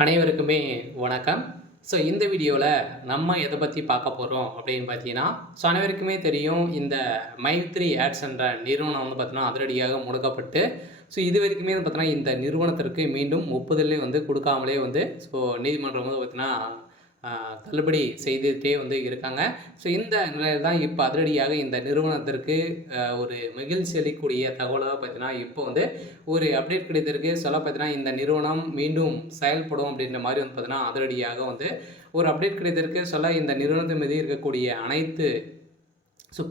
அனைவருக்குமே வணக்கம். இந்த வீடியோல நம்ம எத பத்தி பார்க்க போறோம் அப்படின்னு பார்த்தீங்கன்னா, அனைவருக்குமே தெரியும் இந்த மைத்ரி ஆட்ஸ் என்ற நிறுவனம் வந்து பார்த்தீங்கன்னா, அதிரடியாக முடக்கப்பட்டு, இதுவரைக்குமே வந்து பார்த்தீங்கன்னா, இந்த நிறுவனத்திற்கு மீண்டும் ஒப்புதலே வந்து குடுக்காமலே வந்து நீதிமன்றம் வந்து பார்த்தீங்கன்னா, தள்ளுபடி செய்துட்டே வந்து இருக்காங்க. இந்த நிலையில தான் இப்ப அதிரடியாக இந்த நிறுவனத்திற்கு ஒரு மகிழ்ச்சி அளிக்கக்கூடிய தகவலா பார்த்தீங்கன்னா, இப்போ வந்து ஒரு அப்டேட் கிடைத்திருக்கு. சொல்ல பார்த்தீங்கன்னா, இந்த நிறுவனம் மீண்டும் செயல்படும் அப்படின்ற மாரி வந்து பார்த்தீங்கன்னா, அதிரடியாக வந்து ஒரு அப்டேட் கிடைத்திருக்கு. இந்த நிறுவனத்தின் மீது இருக்கக்கூடிய அனைத்து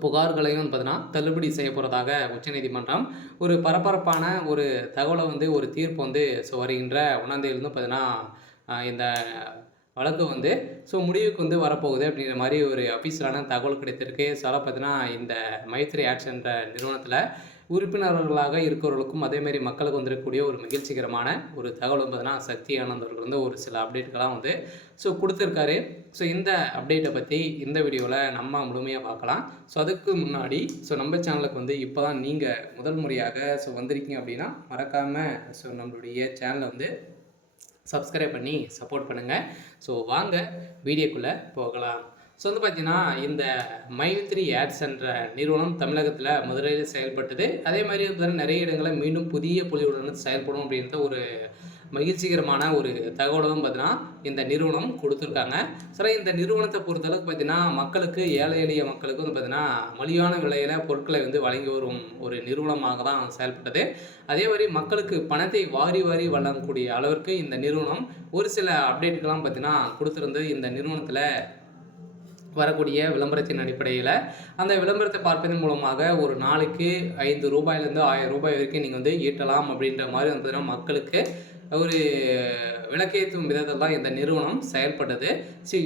புகார்களையும் வந்து பார்த்தீங்கன்னா, தள்ளுபடி செய்ய போறதாக உச்சநீதிமன்றம் ஒரு பரபரப்பான ஒரு தகவல வந்து ஒரு தீர்ப்பு வந்து வருகின்ற 1ஆம் தேதியிலிருந்து பார்த்தீங்கன்னா, இந்த வழக்கு வந்து முடிவுக்கு வந்து வரப்போகுது அப்படிங்கிற மாரி ஒரு அஃபிஷியலான தகவல் கிடைத்திருக்கு. பார்த்தீங்கன்னா, இந்த மைத்ரி ஆட்ஸ் என்ற நிறுவனத்தில உறுப்பினர்களாக இருக்கிறவர்களுக்கும், அதேமாரி மக்களுக்கு வந்திருக்கக்கூடிய ஒரு மகிழ்ச்சிகரமான ஒரு தகவல் வந்து பார்த்தீங்கன்னா, சக்தி ஆனந்த் அவர்கள் வந்து ஒரு சில அப்டேட்கள்லாம் வந்து குடுத்துருக்காரு. இந்த அப்டேட்ட பத்தி இந்த வீடியோல நம்ம முழுமையா பார்க்கலாம். அதுக்கு முன்னாடி நம்ம சேனலுக்கு வந்து இப்ப தான் நீங்க முதல் முறையாக வந்திருக்கீங்க அப்படின்னா, மறக்காம நம்மளுடைய சேனல வந்து சப்ஸ்கிரைப் பண்ணி சப்போர்ட் பண்ணுங்கள். வாங்க வீடியோக்குள்ளே போகலாம். வந்து பார்த்தீங்கன்னா, இந்த மைத்ரி ஆட்ஸ் என்ற நிறுவனம் தமிழகத்தில மதுரையில் செயல்பட்டது. அதே மாதிரி பார்த்தீங்கன்னா, நிறைய இடங்களில் மீண்டும் புதிய பொலிவுடன் செயல்படும் அப்படின்ற ஒரு மகிழ்ச்சிகரமான ஒரு தகவலும் பார்த்தீங்கன்னா, இந்த நிறுவனம் குடுத்துருக்காங்க. இந்த நிறுவனத்த பொறுத்தளவுக்கு பார்த்தீங்கன்னா, மக்களுக்கு ஏழை எளிய மக்களுக்கு வந்து பார்த்தீங்கன்னா, மலிவான விலையில பொருட்களை வந்து வழங்கி வரும் ஒரு நிறுவனமாக தான் செயல்பட்டது. அதே மாரி மக்களுக்கு பணத்தை வாரி வாரி வழங்கக்கூடிய அளவிற்கு இந்த நிறுவனம் ஒரு சில அப்டேட்கள்லாம் பார்த்தீங்கன்னா குடுத்திருந்தது. இந்த நிறுவனத்தில வரக்கூடிய விளம்பரத்தின் அடிப்படையில, அந்த விளம்பரத்தை பார்ப்பதன் மூலமாக ஒரு நாளைக்கு ரூ. 5லேருந்து ரூ. 1000 வரைக்கும் நீங்க வந்து ஈட்டலாம் அப்படின்ற மாரி வந்து பார்த்தீங்கன்னா, மக்களுக்கு ஒரு விளக்கேற்றும் விதத்தில் தான் இந்த நிறுவனம் செயல்பட்டது.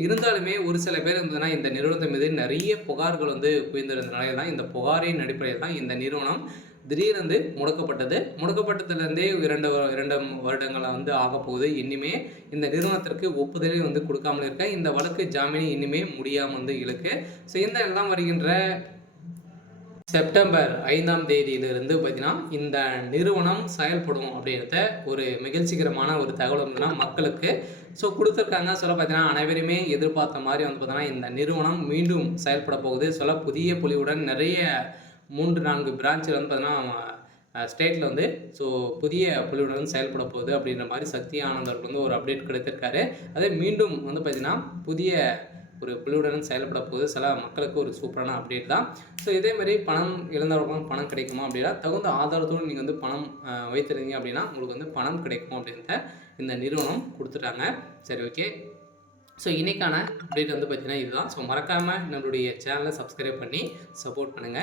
இருந்தாலுமே ஒரு சில பேர் வந்து இந்த நிறுவனத்தின் மீது நிறைய புகார்கள் வந்து குவிந்திருந்த நிலையில தான், இந்த புகாரின் அடிப்படையில் தான் இந்த நிறுவனம் திடீரென்று முடக்கப்பட்டது. முடக்கப்பட்டதுலேருந்தே 2 வருடங்களா வந்து ஆகப்போகுது. இனிமே இந்த நிறுவனத்திற்கு ஒப்புதலே வந்து குடுக்காமல் இருக்க, இந்த வழக்கு ஜாமீன் இனிமே முடியாம வந்து இழுக்கு. இந்த எல்லாம் வருகின்ற செப்டம்பர் 5ஆம் தேதியிலிருந்து பார்த்தீங்கன்னா, இந்த நிறுவனம் செயல்படும் அப்படின்றத ஒரு மகிழ்ச்சிகரமான ஒரு தகவல் வந்து மக்களுக்கு குடுத்துருக்காங்க. பார்த்தீங்கன்னா, அனைவருமே எதிர்பார்த்த மாரி வந்து பார்த்தீங்கன்னா, இந்த நிறுவனம் மீண்டும் செயல்பட போகுது. புதிய பொலிவுடன் நிறைய 3, 4 பிரான்ச்ல வந்து பார்த்தீங்கன்னா, ஸ்டேட்ல வந்து புதிய பொலிவுடன் செயல்பட போகுது அப்படின்ற மாரி சக்தி ஆனந்த் அவர்கள் வந்து ஒரு அப்டேட் கிடைத்திருக்காரு. அதே மீண்டும் வந்து பார்த்தீங்கன்னா, புதிய ஒரு குழுவுடன் செயல்பட போகுது. மக்களுக்கு ஒரு சூப்பரான அப்டேட் தான். இதே மாரி பணம் இழந்தவர்களுக்கும் பணம் கிடைக்குமா அப்படின்னா, தகுந்த ஆதாரத்தோடு நீங்க வந்து பணம் வைத்திருந்தீங்க அப்படின்னா, உங்களுக்கு வந்து பணம் கிடைக்கும் அப்படின்றத இந்த நிறுவனம் குடுத்துட்டாங்க. சரி, ஓகே. இன்னைக்கான அப்டேட் வந்து பார்த்தீங்கன்னா இதுதான். மறக்காம நம்மளுடைய சேனலை சப்ஸ்கிரைப் பண்ணி சப்போர்ட் பண்ணுங்க.